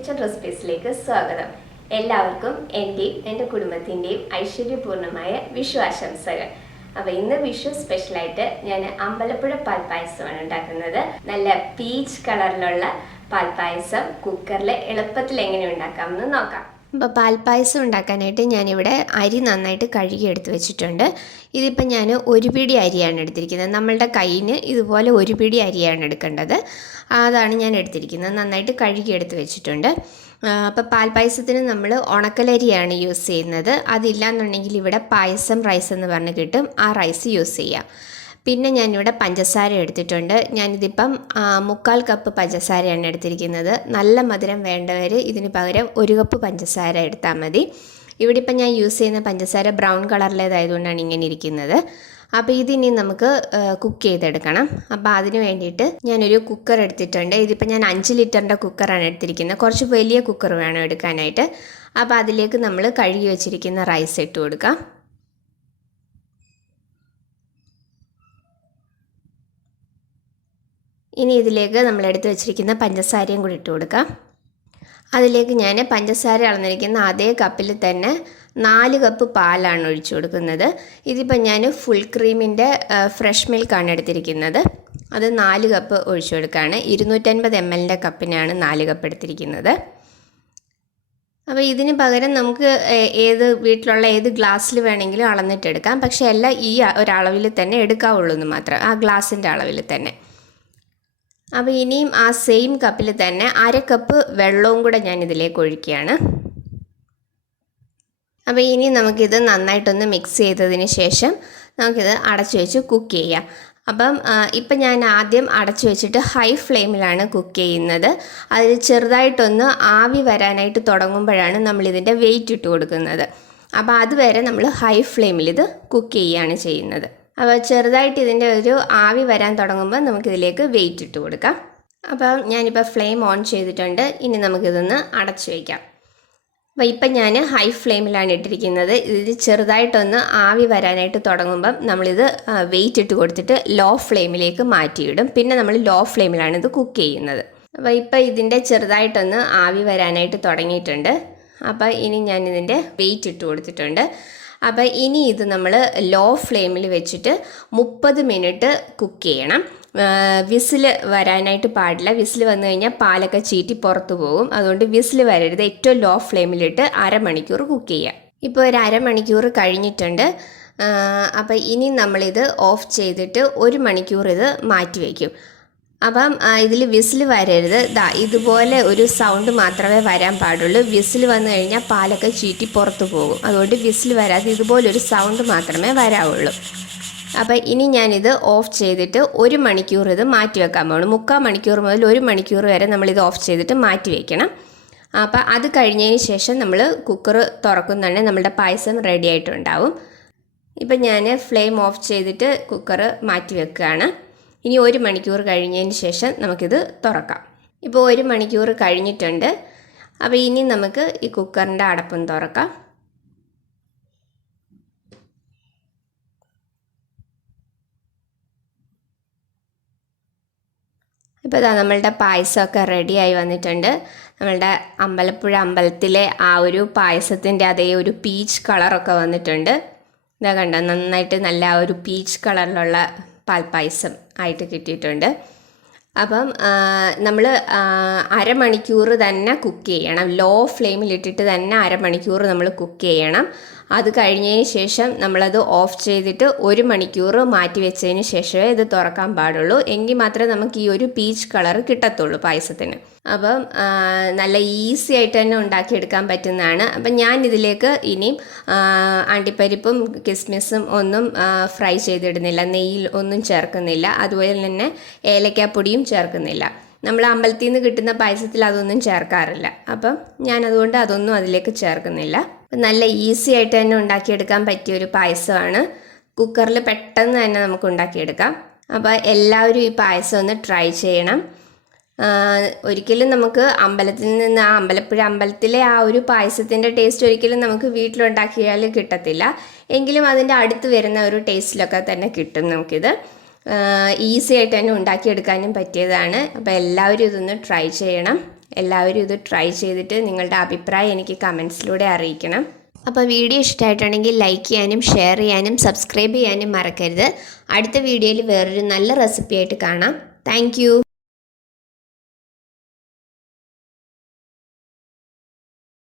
Kitchen റെസിപ്പീസിലേക്ക് സ്വാഗതം. എല്ലാവർക്കും എൻ്റെയും എൻ്റെ കുടുംബത്തിൻ്റെയും ഐശ്വര്യപൂർണ്ണമായ വിഷു ആശംസകൾ. അപ്പോൾ ഇന്ന് വിഷു സ്പെഷ്യലായിട്ട് ഞാൻ അമ്പലപ്പുഴ പാൽപ്പായസമാണ് ഉണ്ടാക്കുന്നത്. നല്ല പീച്ച് കളറിലുള്ള പാൽപ്പായസം കുക്കറിൽ എളുപ്പത്തിൽ എങ്ങനെ ഉണ്ടാക്കാമെന്ന് നോക്കാം. അപ്പോൾ പാൽപ്പായസം ഉണ്ടാക്കാനായിട്ട് ഞാനിവിടെ അരി നന്നായിട്ട് കഴുകി എടുത്ത് വെച്ചിട്ടുണ്ട്. ഇതിപ്പോൾ ഞാൻ ഒരു പിടി അരിയാണ് എടുത്തിരിക്കുന്നത്. നമ്മളുടെ കയ്യിന് ഇതുപോലെ ഒരു പിടി അരിയാണ് എടുക്കേണ്ടത്. അതാണ് ഞാൻ എടുത്തിരിക്കുന്നത്. നന്നായിട്ട് കഴുകി എടുത്ത് വെച്ചിട്ടുണ്ട്. അപ്പോൾ പാൽപ്പായസത്തിന് നമ്മൾ ഉണക്കലരിയാണ് യൂസ് ചെയ്യുന്നത്. അതില്ലാന്നുണ്ടെങ്കിൽ ഇവിടെ പായസം റൈസ് എന്ന് പറഞ്ഞ് കിട്ടും, ആ റൈസ് യൂസ് ചെയ്യാം. പിന്നെ ഞാനിവിടെ പഞ്ചസാര എടുത്തിട്ടുണ്ട്. ഞാനിതിപ്പം 3/4 കപ്പ് പഞ്ചസാരയാണ് എടുത്തിരിക്കുന്നത്. നല്ല മധുരം വേണ്ടവർ ഇതിന് പകരം 1 കപ്പ് പഞ്ചസാര എടുത്താൽ മതി. ഇവിടെ ഇപ്പം ഞാൻ യൂസ് ചെയ്യുന്ന പഞ്ചസാര ബ്രൗൺ കളറിലേതായതുകൊണ്ടാണ് ഇങ്ങനെ ഇരിക്കുന്നത്. അപ്പോൾ ഇതിനി നമുക്ക് കുക്ക് ചെയ്തെടുക്കണം. അപ്പോൾ അതിന് വേണ്ടിയിട്ട് ഞാനൊരു കുക്കർ എടുത്തിട്ടുണ്ട്. ഇതിപ്പോൾ ഞാൻ 5 ലിറ്ററിൻ്റെ കുക്കറാണ് എടുത്തിരിക്കുന്നത്. കുറച്ച് വലിയ കുക്കർ വേണം എടുക്കാനായിട്ട്. അപ്പോൾ അതിലേക്ക് നമ്മൾ കഴുകി വെച്ചിരിക്കുന്ന റൈസ് ഇട്ട് കൊടുക്കാം. ഇനി ഇതിലേക്ക് നമ്മൾ എടുത്ത് വെച്ചിരിക്കുന്ന പഞ്ചസാരയും കൂടി ഇട്ട് കൊടുക്കാം. അതിലേക്ക് ഞാൻ പഞ്ചസാര അളന്നിരിക്കുന്ന അതേ കപ്പിൽ തന്നെ 4 കപ്പ് പാലാണ് ഒഴിച്ചു കൊടുക്കുന്നത്. ഇതിപ്പോൾ ഞാൻ ഫുൾ ക്രീമിൻ്റെ ഫ്രഷ് മിൽക്കാണ് എടുത്തിരിക്കുന്നത്. അത് 4 കപ്പ് ഒഴിച്ചു കൊടുക്കുകയാണ്. 250 ml കപ്പിനാണ് 4 കപ്പ് എടുത്തിരിക്കുന്നത്. അപ്പോൾ ഇതിന് പകരം നമുക്ക് വീട്ടിലുള്ള ഏത് ഗ്ലാസ്സിൽ വേണമെങ്കിലും അളന്നിട്ടെടുക്കാം. പക്ഷേ എല്ലാം ഈ ഒരളവിൽ തന്നെ എടുക്കാവുള്ളൂ എന്ന് മാത്രം, ആ ഗ്ലാസിൻ്റെ അളവിൽ തന്നെ. അപ്പോൾ ഇനിയും ആ സെയിം കപ്പിൽ തന്നെ 1/2 കപ്പ് വെള്ളവും കൂടെ ഞാൻ ഇതിലേക്ക് ഒഴിക്കുകയാണ്. അപ്പോൾ ഇനി നമുക്കിത് നന്നായിട്ടൊന്ന് മിക്സ് ചെയ്തതിന് ശേഷം നമുക്കിത് അടച്ചു വെച്ച് കുക്ക് ചെയ്യാം. അപ്പം ഇപ്പം ഞാൻ ആദ്യം അടച്ചു വെച്ചിട്ട് ഹൈ ഫ്ലെയിമിലാണ് കുക്ക് ചെയ്യുന്നത്. അതിൽ ചെറുതായിട്ടൊന്ന് ആവി വരാനായിട്ട് തുടങ്ങുമ്പോഴാണ് നമ്മളിതിൻ്റെ വെയിറ്റ് ഇട്ട് കൊടുക്കുന്നത്. അപ്പോൾ അതുവരെ നമ്മൾ ഹൈ ഫ്ലെയിമിൽ ഇത് കുക്ക് ചെയ്യുകയാണ് ചെയ്യുന്നത്. അപ്പോൾ ചെറുതായിട്ട് ഇതിൻ്റെ ഒരു ആവി വരാൻ തുടങ്ങുമ്പോൾ നമുക്കിതിലേക്ക് വെയിറ്റ് ഇട്ട് കൊടുക്കാം. അപ്പോൾ ഞാനിപ്പോൾ ഫ്ലെയിം ഓൺ ചെയ്തിട്ടുണ്ട്. ഇനി നമുക്കിതൊന്ന് അടച്ചു വയ്ക്കാം. അപ്പോൾ ഇപ്പം ഞാൻ ഹൈ ഫ്ലെയിമിലാണ് ഇട്ടിരിക്കുന്നത്. ഇത് ചെറുതായിട്ടൊന്ന് ആവി വരാനായിട്ട് തുടങ്ങുമ്പം നമ്മളിത് വെയിറ്റ് ഇട്ട് കൊടുത്തിട്ട് ലോ ഫ്ലെയിമിലേക്ക് മാറ്റിയിടും. പിന്നെ നമ്മൾ ലോ ഫ്ലെയിമിലാണ് ഇത് കുക്ക് ചെയ്യുന്നത്. അപ്പോൾ ഇപ്പോൾ ഇതിൻ്റെ ചെറുതായിട്ടൊന്ന് ആവി വരാനായിട്ട് തുടങ്ങിയിട്ടുണ്ട്. അപ്പോൾ ഇനി ഞാനിതിൻ്റെ വെയിറ്റ് ഇട്ട് കൊടുത്തിട്ടുണ്ട്. അപ്പോൾ ഇനി ഇത് നമ്മൾ ലോ ഫ്ലെയിമിൽ വെച്ചിട്ട് 30 മിനിറ്റ് കുക്ക് ചെയ്യണം. വിസിൽ വരാനായിട്ട് പാടില്ല. വിസിൽ വന്നു കഴിഞ്ഞാൽ പാലൊക്കെ ചീറ്റി പുറത്തു പോകും. അതുകൊണ്ട് വിസിൽ വരരുത്. ഏറ്റവും ലോ ഫ്ലെയിമിലിട്ട് 1/2 മണിക്കൂർ കുക്ക് ചെയ്യാം. ഇപ്പോൾ ഒരു 1/2 മണിക്കൂർ കഴിഞ്ഞിട്ടുണ്ട്. അപ്പോൾ ഇനി നമ്മളിത് ഓഫ് ചെയ്തിട്ട് 1 മണിക്കൂർ ഇത് മാറ്റി വയ്ക്കും. അപ്പം ഇതിൽ വിസിൽ വരരുത്. ഇതുപോലെ ഒരു സൗണ്ട് മാത്രമേ വരാൻ പാടുള്ളൂ. വിസിൽ വന്നു കഴിഞ്ഞാൽ പാലൊക്കെ ചീറ്റി പുറത്തു പോകും. അതുകൊണ്ട് വിസിൽ വരാതെ ഇതുപോലൊരു സൗണ്ട് മാത്രമേ വരാവുള്ളൂ. അപ്പോൾ ഇനി ഞാനിത് ഓഫ് ചെയ്തിട്ട് 1 മണിക്കൂർ ഇത് മാറ്റി വെക്കാൻ പോകണം. 3/4 മണിക്കൂർ മുതൽ 1 മണിക്കൂർ വരെ നമ്മളിത് ഓഫ് ചെയ്തിട്ട് മാറ്റി വയ്ക്കണം. അപ്പോൾ അത് കഴിഞ്ഞതിന് ശേഷം നമ്മൾ കുക്കർ തുറക്കുന്നുണ്ടെങ്കിൽ നമ്മളുടെ പായസം റെഡി ആയിട്ടുണ്ടാവും. ഇപ്പം ഞാൻ ഫ്ലെയിം ഓഫ് ചെയ്തിട്ട് കുക്കർ മാറ്റി വെക്കുകയാണ്. ഇനി 1 മണിക്കൂർ കഴിഞ്ഞതിന് ശേഷം നമുക്കിത് തുറക്കാം. ഇപ്പോൾ 1 മണിക്കൂർ കഴിഞ്ഞിട്ടുണ്ട്. അപ്പോൾ ഇനി നമുക്ക് ഈ കുക്കറിൻ്റെ അടപ്പും തുറക്കാം. ഇപ്പോൾ നമ്മളുടെ പായസമൊക്കെ റെഡിയായി വന്നിട്ടുണ്ട്. നമ്മളുടെ അമ്പലപ്പുഴ അമ്പലത്തിലെ ആ ഒരു പായസത്തിൻ്റെ അതേ ഒരു പീച്ച് കളറൊക്കെ വന്നിട്ടുണ്ട്. ഇതാ കണ്ടോ, നന്നായിട്ട് നല്ല ഒരു പീച്ച് കളറിലുള്ള പാൽപ്പായസം ആയിട്ട് കിട്ടിയിട്ടുണ്ട്. അപ്പം നമ്മൾ 1/2 മണിക്കൂർ തന്നെ കുക്ക് ചെയ്യണം. ലോ ഫ്ലെയിമിലിട്ടിട്ട് തന്നെ 1/2 മണിക്കൂർ നമ്മൾ കുക്ക് ചെയ്യണം. അത് കഴിഞ്ഞതിന് ശേഷം നമ്മളത് ഓഫ് ചെയ്തിട്ട് 1 മണിക്കൂർ മാറ്റി വെച്ചതിന് ശേഷമേ ഇത് തുറക്കാൻ പാടുള്ളൂ. എങ്കിൽ മാത്രമേ നമുക്ക് ഈ ഒരു പീച്ച് കളർ കിട്ടത്തുള്ളൂ പായസത്തിന്. അപ്പം നല്ല ഈസി ആയിട്ട് തന്നെ ഉണ്ടാക്കിയെടുക്കാൻ പറ്റുന്നതാണ്. അപ്പം ഞാൻ ഇതിലേക്ക് ഇനിയും അണ്ടിപ്പരിപ്പും കിസ്മിസും ഒന്നും ഫ്രൈ ചെയ്തിടുന്നില്ല. നെയ്യിൽ ഒന്നും ചേർക്കുന്നില്ല. അതുപോലെ തന്നെ ഏലക്കാപ്പൊടിയും ചേർക്കുന്നില്ല. നമ്മൾ അമ്പലത്തിൽ നിന്ന് കിട്ടുന്ന പായസത്തിൽ അതൊന്നും ചേർക്കാറില്ല. അപ്പം ഞാനതുകൊണ്ട് അതൊന്നും അതിലേക്ക് ചേർക്കുന്നില്ല. നല്ല ഈസി ആയിട്ട് തന്നെ ഉണ്ടാക്കിയെടുക്കാൻ പറ്റിയൊരു പായസമാണ്. കുക്കറിൽ പെട്ടെന്ന് തന്നെ നമുക്ക് ഉണ്ടാക്കിയെടുക്കാം. അപ്പോൾ എല്ലാവരും ഈ പായസം ഒന്ന് ട്രൈ ചെയ്യണം. ഒരിക്കലും നമുക്ക് അമ്പലത്തിൽ നിന്ന് അമ്പലപ്പുഴ അമ്പലത്തിലെ ആ ഒരു പായസത്തിൻ്റെ ടേസ്റ്റ് ഒരിക്കലും നമുക്ക് വീട്ടിലുണ്ടാക്കിയാൽ കിട്ടത്തില്ല. എങ്കിലും അതിൻ്റെ അടുത്ത് വരുന്ന ഒരു ടേസ്റ്റിലൊക്കെ തന്നെ കിട്ടും നമുക്കിത്. ഈസി ആയിട്ട് തന്നെ ഉണ്ടാക്കിയെടുക്കാനും പറ്റിയതാണ്. അപ്പോൾ എല്ലാവരും ഇതൊന്ന് ട്രൈ ചെയ്യണം. എല്ലാവരും ഇത് ട്രൈ ചെയ്തിട്ട് നിങ്ങളുടെ അഭിപ്രായം എനിക്ക് കമൻസിലൂടെ അറിയിക്കണം. അപ്പോൾ വീഡിയോ ഇഷ്ടമായിട്ടുണ്ടെങ്കിൽ ലൈക്ക് ചെയ്യാനും ഷെയർ ചെയ്യാനും സബ്സ്ക്രൈബ് ചെയ്യാനും മറക്കരുത്. അടുത്ത വീഡിയോയിൽ വേറൊരു നല്ല റെസിപ്പി ആയിട്ട് കാണാം. താങ്ക്